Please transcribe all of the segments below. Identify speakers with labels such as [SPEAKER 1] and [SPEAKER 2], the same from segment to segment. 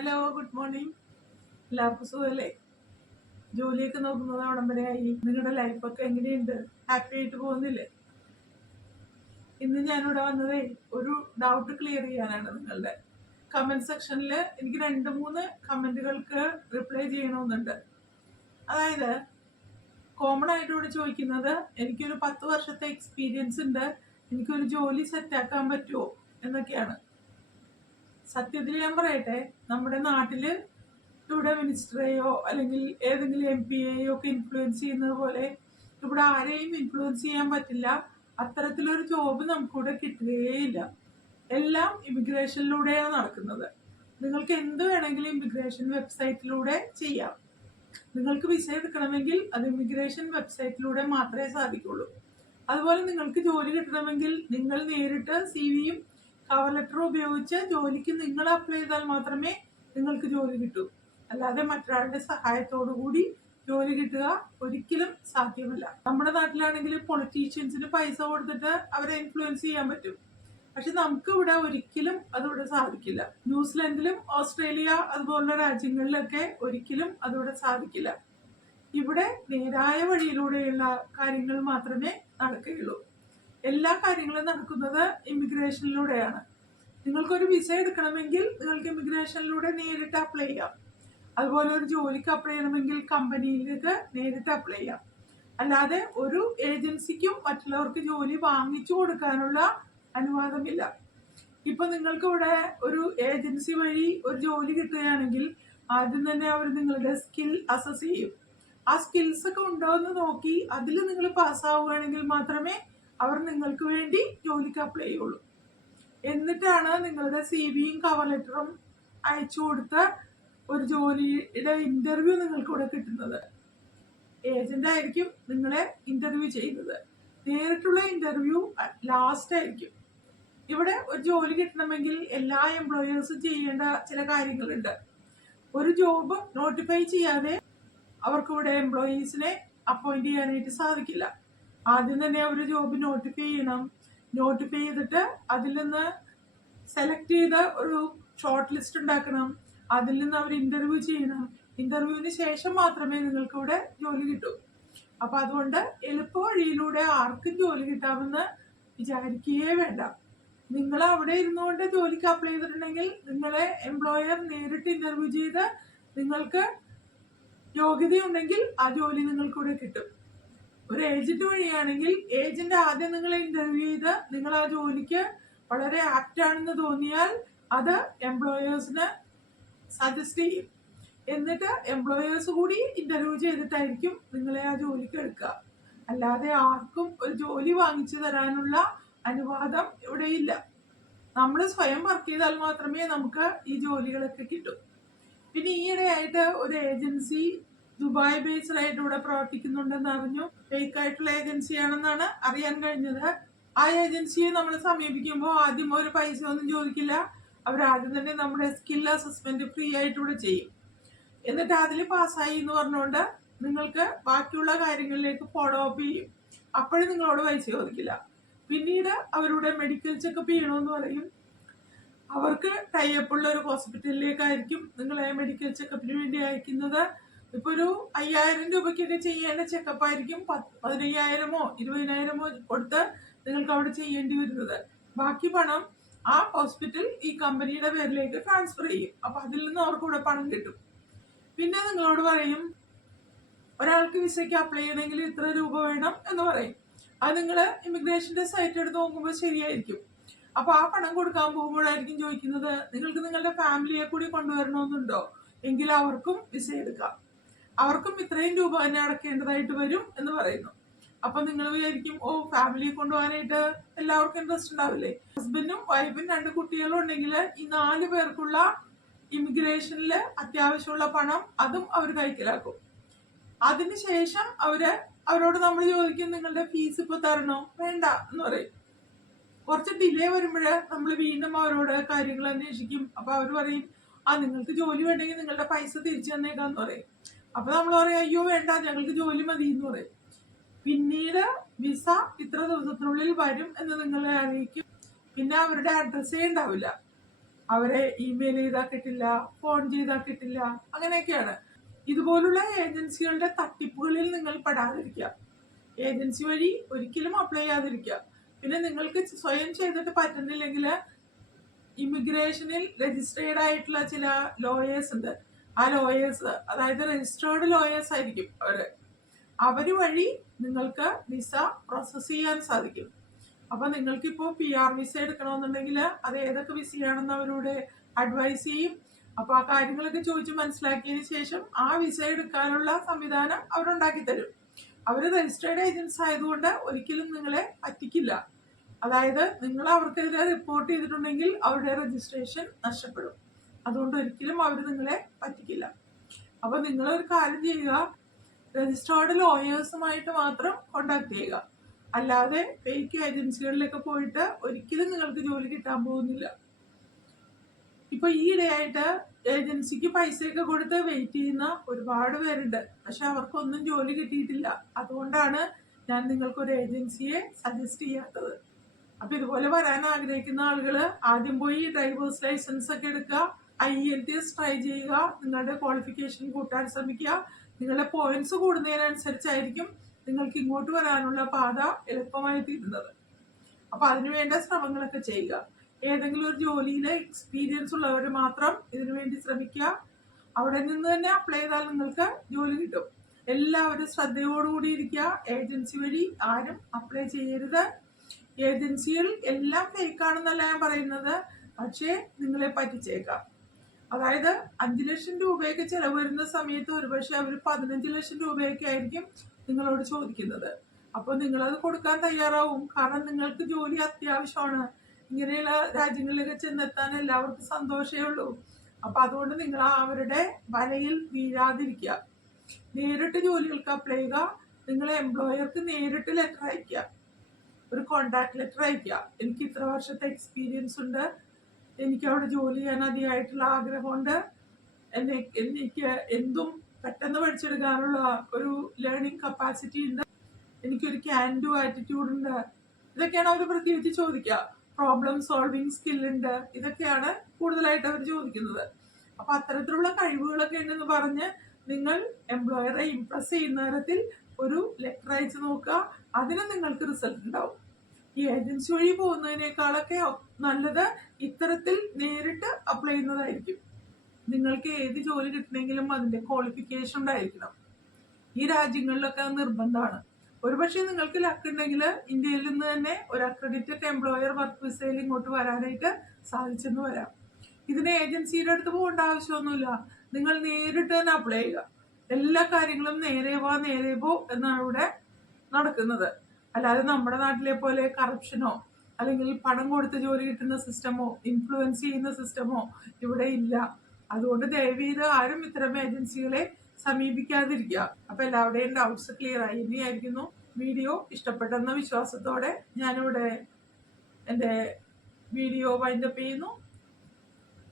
[SPEAKER 1] Hello good morning എല്ലാവർക്കും സുഖമല്ലേ? ജോലിയൊക്കെ നോക്കുന്നത് അവിടം നിങ്ങളുടെ ലൈഫൊക്കെ എങ്ങനെയുണ്ട്? ഹാപ്പി ആയിട്ട് പോകുന്നില്ലേ? ഇന്ന് ഞാനിവിടെ വന്നതേ ഒരു ഡൗട്ട് ക്ലിയർ ചെയ്യാനാണ് നിങ്ങളുടെ. കമന്റ് സെക്ഷനിൽ എനിക്ക് രണ്ട് മൂന്ന് കമന്റുകൾക്ക് റിപ്ലൈ ചെയ്യണമെന്നുണ്ട്. അതായത് കോമൺ ആയിട്ട് ഇവിടെ ചോദിക്കുന്നത് എനിക്കൊരു പത്ത് വർഷത്തെ എക്സ്പീരിയൻസ് ഉണ്ട്. എനിക്കൊരു ജോലി സെറ്റാക്കാൻ പറ്റുമോ എന്നൊക്കെയാണ്. സത്യത്തിൽ ഞാൻ പറയട്ടെ നമ്മുടെ നാട്ടിൽ ഇവിടെ മിനിസ്റ്ററെയോ അല്ലെങ്കിൽ ഏതെങ്കിലും എം പി എയോ ഒക്കെ ഇൻഫ്ലുവൻസ് ചെയ്യുന്നത് പോലെ ഇവിടെ ആരെയും ഇൻഫ്ലുവൻസ് ചെയ്യാൻ പറ്റില്ല. അത്തരത്തിലൊരു ജോബ് നമുക്കിവിടെ കിട്ടുകയേയില്ല. എല്ലാം ഇമിഗ്രേഷനിലൂടെയാണ് നടക്കുന്നത്. നിങ്ങൾക്ക് എന്ത് വേണമെങ്കിലും ഇമിഗ്രേഷൻ വെബ്സൈറ്റിലൂടെ ചെയ്യാം. നിങ്ങൾക്ക് വിസ എടുക്കണമെങ്കിൽ അത് ഇമിഗ്രേഷൻ വെബ്സൈറ്റിലൂടെ മാത്രമേ സാധിക്കുള്ളൂ. അതുപോലെ നിങ്ങൾക്ക് ജോലി കിട്ടണമെങ്കിൽ നിങ്ങൾ നേരിട്ട് സി വിയും കവർ ലെറ്റർ ഉപയോഗിച്ച് ജോലിക്ക് നിങ്ങൾ അപ്ലൈ ചെയ്താൽ മാത്രമേ നിങ്ങൾക്ക് ജോലി കിട്ടൂ. അല്ലാതെ മറ്റൊരാളുടെ സഹായത്തോടു കൂടി ജോലി കിട്ടുക ഒരിക്കലും സാധ്യമല്ല. നമ്മുടെ നാട്ടിലാണെങ്കിൽ പൊളിറ്റീഷ്യൻസിന് പൈസ കൊടുത്തിട്ട് അവരെ ഇൻഫ്ലുവൻസ് ചെയ്യാൻ പറ്റും. പക്ഷെ നമുക്ക് ഇവിടെ ഒരിക്കലും അതിവിടെ സാധിക്കില്ല. ന്യൂസിലൻഡിലും ഓസ്ട്രേലിയ അതുപോലുള്ള രാജ്യങ്ങളിലൊക്കെ ഒരിക്കലും അതിവിടെ സാധിക്കില്ല. ഇവിടെ നേരായ വഴിയിലൂടെയുള്ള കാര്യങ്ങൾ മാത്രമേ നടക്കുകയുള്ളൂ. എല്ലാ കാര്യങ്ങളും നടക്കുന്നത് ഇമിഗ്രേഷനിലൂടെയാണ് നിങ്ങൾക്കൊരു വിസ എടുക്കണമെങ്കിൽ നിങ്ങൾക്ക് ഇമിഗ്രേഷനിലൂടെ നേരിട്ട് അപ്ലൈ ചെയ്യാം. അതുപോലെ ഒരു ജോലിക്ക് അപ്ലൈ ചെയ്യണമെങ്കിൽ കമ്പനിയിലേക്ക് നേരിട്ട് അപ്ലൈ ചെയ്യാം. അല്ലാതെ ഒരു ഏജൻസിക്കും മറ്റുള്ളവർക്ക് ജോലി വാങ്ങിച്ചു കൊടുക്കാനുള്ള അനുവാദമില്ല. ഇപ്പൊ നിങ്ങൾക്ക് ഇവിടെ ഒരു ഏജൻസി വഴി ഒരു ജോലി കിട്ടുകയാണെങ്കിൽ ആദ്യം തന്നെ അവർ നിങ്ങളുടെ സ്കിൽ അസസ് ചെയ്യും. ആ സ്കിൽസ് ഒക്കെ ഉണ്ടോ എന്ന് നോക്കി അതിൽ നിങ്ങൾ പാസ്സാവുകയാണെങ്കിൽ മാത്രമേ അവർ നിങ്ങൾക്ക് വേണ്ടി ജോലിക്ക് അപ്ലൈ ചെയ്യുള്ളൂ. എന്നിട്ടാണ് നിങ്ങളുടെ സി വിയും കവർ ലെറ്ററും അയച്ചു കൊടുത്ത ഒരു ജോലിയുടെ ഇന്റർവ്യൂ നിങ്ങൾക്ക് ഇവിടെ കിട്ടുന്നത്. ഏജന്റ് ആയിരിക്കും നിങ്ങളെ ഇന്റർവ്യൂ ചെയ്യുന്നത്. നേരിട്ടുള്ള ഇന്റർവ്യൂ ലാസ്റ്റ് ആയിരിക്കും. ഇവിടെ ഒരു ജോലി കിട്ടണമെങ്കിൽ എല്ലാ എംപ്ലോയേഴ്സും ചെയ്യേണ്ട ചില കാര്യങ്ങളുണ്ട്. ഒരു ജോബ് നോട്ടിഫൈ ചെയ്യാതെ അവർക്ക് ഇവിടെ എംപ്ലോയീസിനെ അപ്പോയിന്റ് ചെയ്യാനായിട്ട് സാധിക്കില്ല. ആദ്യം തന്നെ അവർ ജോബ് നോട്ടിഫൈ ചെയ്യണം. നോട്ടിഫൈ ചെയ്തിട്ട് അതിൽ നിന്ന് സെലക്ട് ചെയ്ത ഒരു ഷോർട്ട് ലിസ്റ്റ് ഉണ്ടാക്കണം. അതിൽ നിന്ന് അവർ ഇന്റർവ്യൂ ചെയ്യണം. ഇന്റർവ്യൂവിന് ശേഷം മാത്രമേ നിങ്ങൾക്ക് ഇവിടെ ജോലി കിട്ടൂ. അപ്പൊ അതുകൊണ്ട് എളുപ്പ വഴിയിലൂടെ ആർക്കും ജോലി കിട്ടാമെന്ന് വിചാരിക്കുകയേ വേണ്ട. നിങ്ങൾ അവിടെ ഇരുന്നുകൊണ്ട് ജോലിക്ക് അപ്ലൈ ചെയ്തിട്ടുണ്ടെങ്കിൽ നിങ്ങളെ എംപ്ലോയർ നേരിട്ട് ഇന്റർവ്യൂ ചെയ്ത് നിങ്ങൾക്ക് യോഗ്യതയുണ്ടെങ്കിൽ ആ ജോലി നിങ്ങൾക്കൂടെ കിട്ടും. ഒരു ഏജന്റ് വഴിയാണെങ്കിൽ ഏജന്റ് ആദ്യം നിങ്ങളെ ഇന്റർവ്യൂ ചെയ്ത് നിങ്ങൾ ആ ജോലിക്ക് വളരെ ആപ്റ്റ് ആണെന്ന് തോന്നിയാൽ അത് എംപ്ലോയേഴ്സിന് സജസ്റ്റ് ചെയ്യും. എന്നിട്ട് എംപ്ലോയേഴ്സ് കൂടി ഇന്റർവ്യൂ ചെയ്തിട്ടായിരിക്കും നിങ്ങളെ ആ ജോലിക്ക് എടുക്കുക. അല്ലാതെ ആർക്കും ഒരു ജോലി വാങ്ങിച്ചു തരാനുള്ള അനുവാദം ഇവിടെ ഇല്ല. നമ്മൾ സ്വയം വർക്ക് ചെയ്താൽ മാത്രമേ നമുക്ക് ഈ ജോലികളൊക്കെ കിട്ടൂ. പിന്നെ ഈയിടെയായിട്ട് ഒരു ഏജൻസി ദുബായ് ബേസ്ഡ് ആയിട്ട് ഇവിടെ പ്രവർത്തിക്കുന്നുണ്ടെന്ന് അറിഞ്ഞു. ഫേക്ക് ആയിട്ടുള്ള ഏജൻസിയാണെന്നാണ് അറിയാൻ കഴിഞ്ഞത്. ആ ഏജൻസിയെ നമ്മൾ സമീപിക്കുമ്പോൾ ആദ്യം ഒരു പൈസ ഒന്നും ചോദിക്കില്ല. അവർ ആദ്യം തന്നെ നമ്മുടെ സ്കിൽ അസസ്മെന്റ് ഫ്രീ ആയിട്ട് ഇവിടെ ചെയ്യും. എന്നിട്ട് അതിൽ പാസ്സായി എന്ന് പറഞ്ഞുകൊണ്ട് നിങ്ങൾക്ക് ബാക്കിയുള്ള കാര്യങ്ങളിലേക്ക് ഫോളോ അപ്പ് ചെയ്യും. അപ്പോഴും നിങ്ങളോട് പൈസ ചോദിക്കില്ല. പിന്നീട് അവരുടെ മെഡിക്കൽ ചെക്കപ്പ് ചെയ്യണമെന്ന് പറയും. അവർക്ക് ടൈപ്പ് ഉള്ള ഒരു ഹോസ്പിറ്റലിലേക്കായിരിക്കും നിങ്ങളെ മെഡിക്കൽ ചെക്കപ്പിന് വേണ്ടി അയക്കുന്നത്. ഇപ്പൊ ഒരു അയ്യായിരം രൂപയ്ക്കൊക്കെ ചെയ്യേണ്ട ചെക്കപ്പ് ആയിരിക്കും. പതിനയ്യായിരമോ ഇരുപതിനായിരമോ കൊടുത്ത് നിങ്ങൾക്ക് അവിടെ ചെയ്യേണ്ടി വരുന്നത്. ബാക്കി പണം ആ ഹോസ്പിറ്റൽ ഈ കമ്പനിയുടെ പേരിലേക്ക് ട്രാൻസ്ഫർ ചെയ്യും. അപ്പൊ അതിൽ നിന്ന് അവർക്ക് ഇവിടെ പണം കിട്ടും. പിന്നെ നിങ്ങളോട് പറയും ഒരാൾക്ക് വിസയ്ക്ക് അപ്ലൈ ചെയ്യണമെങ്കിൽ ഇത്ര രൂപ വേണം എന്ന് പറയും. അത് നിങ്ങൾ ഇമിഗ്രേഷന്റെ സൈറ്റ് എടുത്ത് നോക്കുമ്പോൾ ശരിയായിരിക്കും. അപ്പൊ ആ പണം കൊടുക്കാൻ പോകുമ്പോഴായിരിക്കും ചോദിക്കുന്നത് നിങ്ങൾക്ക് നിങ്ങളുടെ ഫാമിലിയെ കൂടി കൊണ്ടുവരണമെന്നുണ്ടോ? എങ്കിൽ അവർക്കും വിസ എടുക്കാം. അവർക്കും ഇത്രയും രൂപ തന്നെ അടക്കേണ്ടതായിട്ട് വരും എന്ന് പറയുന്നു. അപ്പൊ നിങ്ങൾ വിചാരിക്കും ഓ ഫാമിലി കൊണ്ടുപോകാനായിട്ട് എല്ലാവർക്കും ഇൻട്രസ്റ്റ് ഉണ്ടാവില്ലേ? ഹസ്ബൻഡും വൈഫും രണ്ട് കുട്ടികളും ഉണ്ടെങ്കിൽ ഈ നാല് പേർക്കുള്ള ഇമിഗ്രേഷനിൽ അത്യാവശ്യമുള്ള പണം അതും അവർ കൈക്കലാക്കും. അതിനുശേഷം അവർ അവരോട് നമ്മൾ ചോദിക്കും നിങ്ങളുടെ ഫീസ് ഇപ്പൊ തരണോ? വേണ്ട എന്ന് പറയും. കുറച്ച് ഡിലേ വരുമ്പോഴ് നമ്മൾ വീണ്ടും അവരോട് കാര്യങ്ങൾ അന്വേഷിക്കും. അപ്പൊ അവർ പറയും ആ നിങ്ങൾക്ക് ജോലി വേണ്ടെങ്കിൽ നിങ്ങളുടെ പൈസ തിരിച്ചു തന്നേക്കാന്ന് പറയും. അപ്പൊ നമ്മൾ പറയും അയ്യോ വേണ്ട ഞങ്ങൾക്ക് ജോലി മതി എന്ന് പറയും. പിന്നീട് വിസ ഇത്ര ദിവസത്തിനുള്ളിൽ വരും എന്ന് നിങ്ങളെ അറിയിക്കും. പിന്നെ അവരുടെ അഡ്രസ്സേ ഉണ്ടാവില്ല. അവരെ ഇമെയിൽ ചെയ്താൽ കിട്ടില്ല ഫോൺ ചെയ്താൽ കിട്ടില്ല അങ്ങനെയൊക്കെയാണ്. ഇതുപോലുള്ള ഏജൻസികളുടെ തട്ടിപ്പുകളിൽ നിങ്ങൾ പെടാതിരിക്കുക. ഏജൻസി വഴി ഒരിക്കലും അപ്ലൈ ചെയ്യാതിരിക്കുക. പിന്നെ നിങ്ങൾക്ക് സ്വയം ചെയ്തിട്ട് പറ്റുന്നില്ലെങ്കിൽ ഇമിഗ്രേഷനിൽ രജിസ്റ്റേഡ് ആയിട്ടുള്ള ചില ലോയേഴ്സ് ഉണ്ട്. ആ ലോയേഴ്സ് അതായത് രജിസ്റ്റേർഡ് ലോയേഴ്സ് ആയിരിക്കും അവർ. അവർ വഴി നിങ്ങൾക്ക് വിസ പ്രോസസ് ചെയ്യാൻ സാധിക്കും. അപ്പൊ നിങ്ങൾക്ക് ഇപ്പോ പി ആർ വിസ എടുക്കണമെന്നുണ്ടെങ്കിൽ അത് ഏതൊക്കെ വിസയാണെന്ന് അവരോട് അഡ്വൈസ് ചെയ്യും. അപ്പൊ ആ കാര്യങ്ങളൊക്കെ ചോദിച്ച് മനസ്സിലാക്കിയതിന് ശേഷം ആ വിസ എടുക്കാനുള്ള സംവിധാനം അവരുണ്ടാക്കി തരും. അവർ രജിസ്റ്റേർഡ് ഏജൻസ് ആയതുകൊണ്ട് ഒരിക്കലും നിങ്ങളെ പറ്റിക്കില്ല. അതായത് നിങ്ങൾ അവർക്കെതിരെ റിപ്പോർട്ട് ചെയ്തിട്ടുണ്ടെങ്കിൽ അവരുടെ രജിസ്ട്രേഷൻ നഷ്ടപ്പെടും. അതുകൊണ്ട് ഒരിക്കലും അവർ നിങ്ങളെ പറ്റിക്കില്ല. അപ്പൊ നിങ്ങൾ ഒരു കാര്യം ചെയ്യുക. രജിസ്റ്റേർഡ് ലോയേഴ്സുമായിട്ട് മാത്രം കോണ്ടാക്ട് ചെയ്യുക. അല്ലാതെ ഫേക്ക് ഏജൻസികളിലൊക്കെ പോയിട്ട് ഒരിക്കലും നിങ്ങൾക്ക് ജോലി കിട്ടാൻ പോകുന്നില്ല. ഇപ്പൊ ഈ ഇടയായിട്ട് ഏജൻസിക്ക് പൈസയൊക്കെ കൊടുത്ത് വെയിറ്റ് ചെയ്യുന്ന ഒരുപാട് പേരുണ്ട്. പക്ഷെ അവർക്കൊന്നും ജോലി കിട്ടിയിട്ടില്ല. അതുകൊണ്ടാണ് ഞാൻ നിങ്ങൾക്കൊരു ഏജൻസിയെ സജസ്റ്റ് ചെയ്യാത്തത്. അപ്പൊ ഇതുപോലെ വരാൻ ആഗ്രഹിക്കുന്ന ആളുകൾ ആദ്യം പോയി ഡ്രൈവേഴ്സ് ലൈസൻസ് ഒക്കെ എടുക്കുക. I L T S try ചെയ്യുക നിങ്ങളുടെ ക്വാളിഫിക്കേഷൻ കൂട്ടാൻ ശ്രമിക്കുക. നിങ്ങളുടെ പോയിന്റ്സ് കൂടുന്നതിനനുസരിച്ചായിരിക്കും നിങ്ങൾക്ക് ഇങ്ങോട്ട് വരാനുള്ള പാത എളുപ്പമായി തീരുന്നത്. അപ്പൊ അതിനുവേണ്ട ശ്രമങ്ങളൊക്കെ ചെയ്യുക. ഏതെങ്കിലും ഒരു ജോലിയിൽ എക്സ്പീരിയൻസ് ഉള്ളവർ മാത്രം ഇതിനു വേണ്ടി ശ്രമിക്കുക. അവിടെ നിന്ന് തന്നെ അപ്ലൈ ചെയ്താൽ നിങ്ങൾക്ക് ജോലി കിട്ടും. എല്ലാവരും ശ്രദ്ധയോടുകൂടി ഇരിക്കുക. ഏജൻസി വഴി ആരും അപ്ലൈ ചെയ്യരുത്. ഏജൻസികൾ എല്ലാം ഫേക്കാണെന്നല്ല ഞാൻ പറയുന്നത്. പക്ഷേ നിങ്ങളെ പറ്റിച്ചേക്കാം. അതായത് അഞ്ചു ലക്ഷം രൂപയൊക്കെ ചെലവ് വരുന്ന സമയത്ത് ഒരുപക്ഷെ അവർ പതിനഞ്ച് ലക്ഷം രൂപയൊക്കെ ആയിരിക്കും നിങ്ങളോട് ചോദിക്കുന്നത്. അപ്പോൾ നിങ്ങളത് കൊടുക്കാൻ തയ്യാറാവും. കാരണം നിങ്ങൾക്ക് ജോലി അത്യാവശ്യമാണ്. ഇങ്ങനെയുള്ള രാജ്യങ്ങളിലൊക്കെ ചെന്നെത്താൻ എല്ലാവർക്കും സന്തോഷമേ ഉള്ളൂ. അപ്പൊ അതുകൊണ്ട് നിങ്ങൾ അവരുടെ വലയിൽ വീഴാതിരിക്കുക. നേരിട്ട് ജോലികൾക്ക് അപ്ലൈ ചെയ്യുക. നിങ്ങൾ എംപ്ലോയർക്ക് നേരിട്ട് ലെറ്റർ അയക്കുക. ഒരു കോണ്ടാക്ട് ലെറ്റർ അയക്കുക. എനിക്ക് ഇത്ര വർഷത്തെ എക്സ്പീരിയൻസ് ഉണ്ട്. എനിക്ക് അവിടെ ജോലി ചെയ്യാൻ അതിയായിട്ടുള്ള ആഗ്രഹമുണ്ട്. എന്നെ എനിക്ക് എന്തും പെട്ടെന്ന് പഠിച്ചെടുക്കാനുള്ള ഒരു ലേണിംഗ് കപ്പാസിറ്റി ഉണ്ട്. എനിക്കൊരു ക്യാൻ ഡു ആറ്റിറ്റ്യൂഡ് ഉണ്ട്. ഇതൊക്കെയാണ് അവർ പ്രത്യേകിച്ച് ചോദിക്കുക പ്രോബ്ലം സോൾവിങ് സ്കില്ലുണ്ട് ഇതൊക്കെയാണ് കൂടുതലായിട്ട് അവർ ചോദിക്കുന്നത്. അപ്പൊ അത്തരത്തിലുള്ള കഴിവുകളൊക്കെ ഉണ്ടെന്ന് പറഞ്ഞ് നിങ്ങൾ എംപ്ലോയറെ ഇംപ്രസ് ചെയ്യുന്ന തരത്തിൽ ഒരു ലെറ്റർ അയച്ചു നോക്കുക. അതിന് നിങ്ങൾക്ക് റിസൾട്ട് ഉണ്ടാവും. ഈ ഏജൻസി വഴി പോകുന്നതിനേക്കാളൊക്കെ നല്ലത് ഇത്തരത്തിൽ നേരിട്ട് അപ്ലൈ ചെയ്യുന്നതായിരിക്കും. നിങ്ങൾക്ക് ഏത് ജോലി കിട്ടണമെങ്കിലും അതിന്റെ ക്വാളിഫിക്കേഷൻ ഉണ്ടായിരിക്കണം. ഈ രാജ്യങ്ങളിലൊക്കെ നിർബന്ധമാണ്. ഒരുപക്ഷെ നിങ്ങൾക്ക് ലക്ക് ഉണ്ടെങ്കിൽ ഇന്ത്യയിൽ നിന്ന് തന്നെ ഒരു അക്രഡിറ്റഡ് എംപ്ലോയർ വർക്ക് വിസയിൽ ഇങ്ങോട്ട് വരാനായിട്ട് സാധിച്ചെന്ന് വരാം. ഇതിന് ഏജൻസിയുടെ അടുത്ത് പോകേണ്ട ആവശ്യമൊന്നുമില്ല. നിങ്ങൾ നേരിട്ട് തന്നെ അപ്ലൈ ചെയ്യുക. എല്ലാ കാര്യങ്ങളും നേരെ പോ നേരെ പോ എന്നാണ് ഇവിടെ നടക്കുന്നത്. അല്ലാതെ നമ്മുടെ നാട്ടിലെ പോലെ കറപ്ഷനോ അല്ലെങ്കിൽ പണം കൊടുത്ത് ജോലി കിട്ടുന്ന സിസ്റ്റമോ ഇൻഫ്ലുവൻസ് ചെയ്യുന്ന സിസ്റ്റമോ ഇവിടെ ഇല്ല. അതുകൊണ്ട് ദയവീത് ആരും ഇത്തരം ഏജൻസികളെ സമീപിക്കാതിരിക്കുക. അപ്പൊ എല്ലാവരുടെയും ഡൗട്ട്സ് ക്ലിയർ ആയി. ഇനിയായിരിക്കുന്നു വീഡിയോ. ഇഷ്ടപ്പെട്ടെന്ന വിശ്വാസത്തോടെ ഞാനിവിടെ എന്റെ വീഡിയോ വൈൻഡപ്പ് ചെയ്യുന്നു.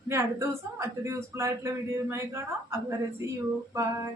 [SPEAKER 1] ഇനി അടുത്ത ദിവസം മറ്റൊരു യൂസ്ഫുൾ ആയിട്ടുള്ള വീഡിയോയുമായി കാണാം. അതുവരെ സി യു ബൈ